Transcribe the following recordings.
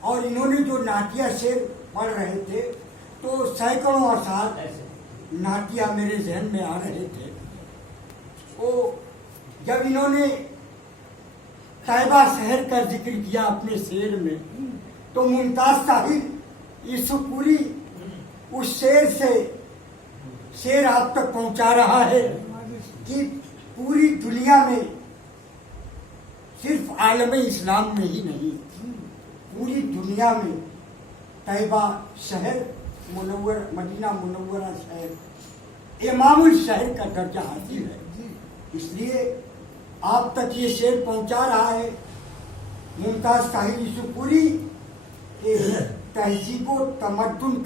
اور انہوں نے جو نعتیہ شعر پڑھ رہے تھے تو سینکڑوں اشعار نعتیہ میرے ذہن میں آ رہے تھے. وہ جب انہوں نے طیبہ شہر کا ذکر کیا اپنے شعر میں تو ممتاز صاحب یوسف پوری اس شعر سے شعر آپ تک پہنچا رہا ہے کہ پوری دنیا میں صرف عالم اسلام میں ہی نہیں پوری دنیا میں طیبہ شہر منور مدینہ منورہ شہر امام الشہر کا درجہ حاصل ہے. اس لیے آپ تک یہ شعر پہنچا رہا ہے ممتاز طاہر یوسف پوری کہ تہذیب و تمدن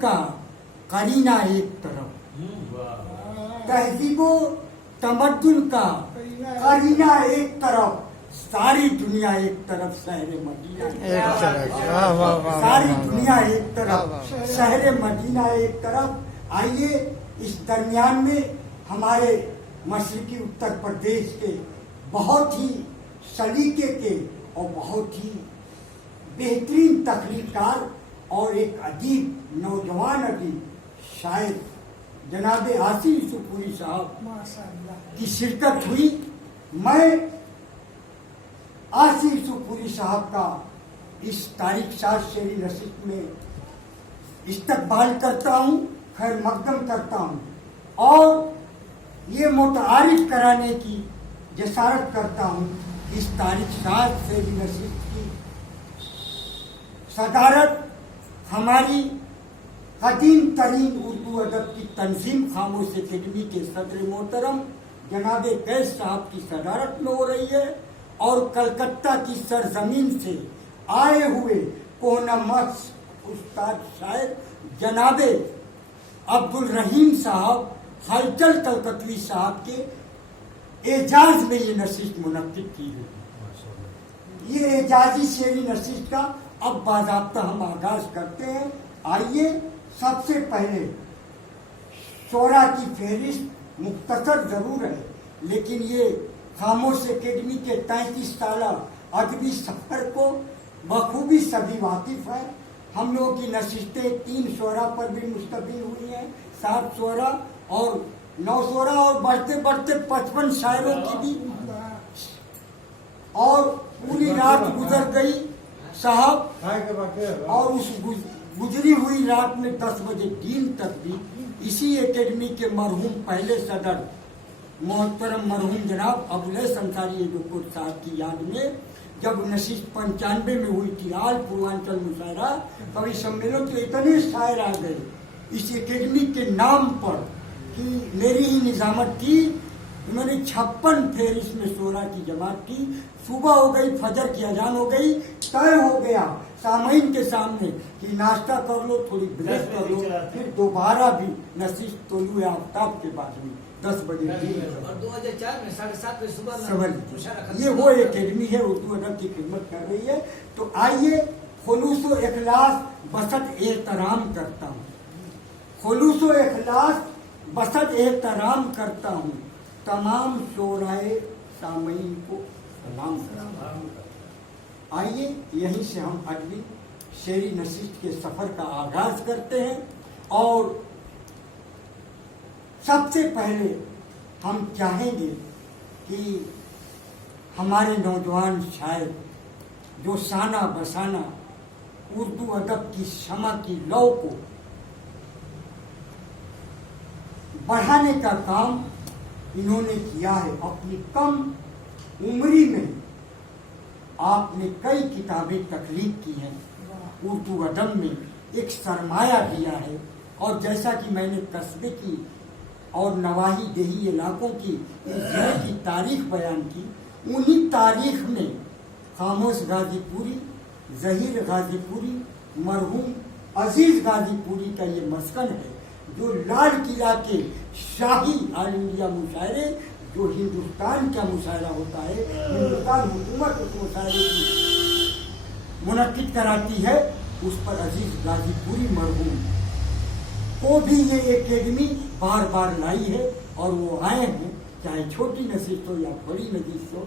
کا قرینہ ایک طرف تہذیب و تمدن کا قرینہ ایک طرف ساری دنیا ایک طرف شہر مدینہ ساری دنیا ایک طرف شہر مدینہ ایک طرف. آئیے اس درمیان میں ہمارے مشرقی اتر پردیش کے بہت ہی سلیقے کے اور بہت ہی بہترین تخلیق کار اور ایک ادیب نوجوان ادیب شاعر جناب آصف یوسف پوری صاحب کی شرکت ہوئی. میں آصف یوسف پوری صاحب کا اس تاریخ ساز شعری نشست میں استقبال کرتا ہوں خیر مقدم کرتا ہوں اور یہ متعارف کرانے کی جسارت کرتا ہوں. اس تاریخ ساز شعری نشست کی صدارت ہماری قدیم ترین اردو ادب کی تنظیم خاموش اکیڈمی کے صدر محترم جناب قیس صاحب کی صدارت میں ہو رہی ہے اور کلکتہ کی سرزمین سے آئے ہوئے کوہنامس استاد شاعر جناب عبد الرحیم صاحب ہلچل کلکتوی صاحب کے اعجاز میں یہ نشست منعقد کی ہے. یہ اعجازی شعری نشست کا اب باضابطہ ہم آغاز کرتے ہیں. آئیے سب سے پہلے شعراء کی فہرست مختصر ضرور ہے لیکن یہ خاموش اکیڈمی کے 33 سالہ ادبی سفر کو بخوبی سبھی واقف ہے. ہم لوگوں کی نشستیں 3 شعراء پر بھی مشتمل ہوئی ہیں 7 شعراء اور 9 شعراء اور بڑھتے بڑھتے 55 شاعروں کی بھی اور پوری رات گزر گئی صاحب اور اس گزری ہوئی رات میں 10 بجے دن تک بھی اسی اکیڈمی کے مرحوم پہلے صدر محترم مرحوم جناب ابوالحسن انصاری ڈکور صاحب کی یاد میں جب نشست 95 میں ہوئی تھی آل پوروانچل مشاعرہ کبھی سمیلن تو اتنے شاعر آ گئے اس اکیڈمی کے نام پر کہ میری ہی نظامت کی. انہوں نے 56 فہرست میں شعراء کی جماعت کی. صبح ہو گئی فجر کی اذان ہو گئی طے ہو گیا سامعین کے سامنے کہ ناشتہ کر لو تھوڑی بریک کر لو پھر دوبارہ بھی نشست طلوع آفتاب کے بعد میں 10 بجے یہ وہ اکیڈمی ہے اردو ادب کی خدمت کر رہی ہے. تو آئیے خلوص و اخلاص بسط احترام کرتا ہوں خلوص و اخلاص بسط احترام کرتا ہوں تمام شعرائے سامعین کو سلام کرتا ہوں. آئیے یہیں سے ہم ادبی شعری نشست کے سفر کا آغاز کرتے ہیں اور سب سے پہلے ہم چاہیں گے کہ ہمارے نوجوان شاعر جو شانہ بشانہ اردو ادب کی شمع کی لو کو بڑھانے کا کام انہوں نے کیا ہے. اپنی کم عمری میں آپ نے کئی کتابیں تخلیق کی ہیں اردو ادب میں ایک سرمایہ دیا ہے اور جیسا کہ میں نے قصبے کی اور نواحی دیہی علاقوں کی ضلع کی تاریخ بیان کی انہی تاریخ میں خاموش غازی پوری ظہیر غازی پوری مرحوم عزیز غازی پوری کا یہ مسکن ہے جو لال قلعہ کے شاہی آل انڈیا مشاعرے جو ہندوستان کا مشاعرہ ہوتا ہے ہندوستان حکومت اس مشاعرے کی منعقد کراتی ہے اس پر عزیز غازی پوری مرحوم کو بھی یہ اکیڈمی بار بار لائی ہے اور وہ آئے ہیں چاہے چھوٹی نشست ہو یا بڑی نشست ہو.